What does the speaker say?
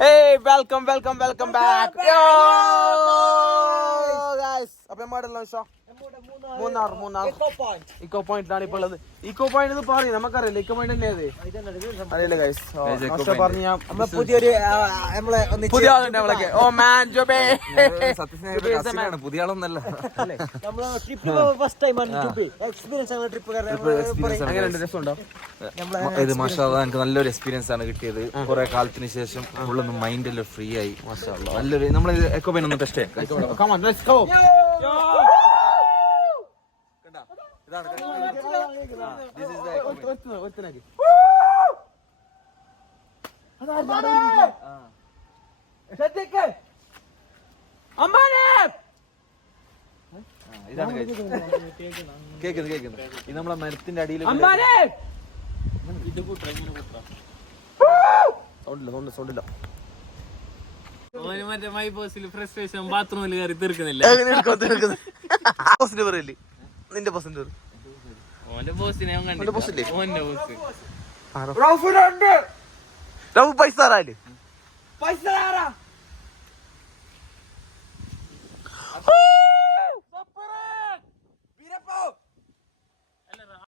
Hey, welcome back. Yo, guys. അപ്പൊ എമ്മാടല്ലോ show Munnar eco പോയിന്റിലാണ് ഇപ്പോൾ ഉള്ളത്. ഇക്കോ പോയിന്റ് എന്ന് പറയും നമുക്കറിയില്ല. ഇക്കോ പോയിന്റ് തന്നെയത് അറിയില്ല ഗൈസ്. പറഞ്ഞ പുതിയൊരു പുതിയ ആളുണ്ട് നമ്മളൊക്കെ. ഓ മാൻ ജോബേ പുതിയ ആളൊന്നല്ല. ഇത് മാഷാഅല്ലാഹ് എനിക്ക് നല്ലൊരു എക്സ്പീരിയൻസ് ആണ് കിട്ടിയത്. കുറെ കാലത്തിന് ശേഷം ഫുള്ളൊന്ന് മൈൻഡെല്ലാം ഫ്രീ ആയി. മാഷാഅല്ലാഹ് നല്ലൊരു നമ്മളിത് എക്കോ പോയിന്റ് ഒന്ന് ടെസ്റ്റ് ചെയ്യാം. Come on, let's go. കേക്കുന്നത് ഇത് നമ്മളെ മരത്തിന്റെ അടിയിൽ സൗണ്ടില്ല. മറ്റേ മൈ ബോസിൽ ഫ്രസ്ട്രേഷൻ ബാത്റൂമിൽ കയറി തീർക്കുന്നില്ല. നിന്റെ ബോസിന്റെ ഓന്റെ ബോസിനെ പൈസ